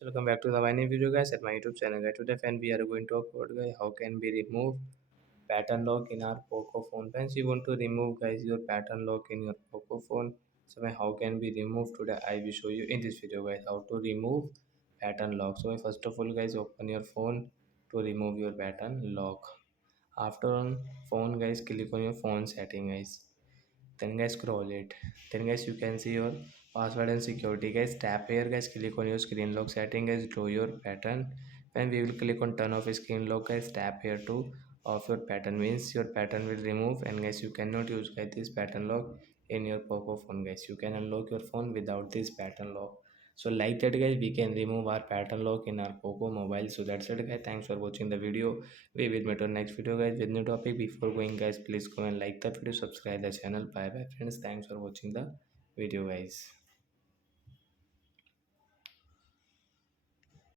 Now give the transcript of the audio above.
Welcome back to the my new video guys at my YouTube channel. Guys, today friend we are going to talk about guys how can we remove pattern lock in our Poco phone. Friends, you want to remove guys your pattern lock in your Poco phone. So how can we remove today? I will show you in this video guys how to remove pattern lock. So first of all guys open your phone to remove your pattern lock. After on phone guys click on your phone setting guys, then guys scroll it, then guys you can see your password and security guys. Tap here guys, click on your screen lock setting guys, draw your pattern. When we will click on turn off screen lock guys, tap here to off your pattern, means your pattern will remove and guys you cannot use guys this pattern lock in your Poco phone guys. You can unlock your phone without this pattern lock. So like that guys, we can remove our pattern lock in our Poco mobile. So that's it guys, thanks for watching the video. We will meet on next video guys with new topic. Before going guys, please go and like the video, subscribe the channel. Bye bye friends, thanks for watching the video guys.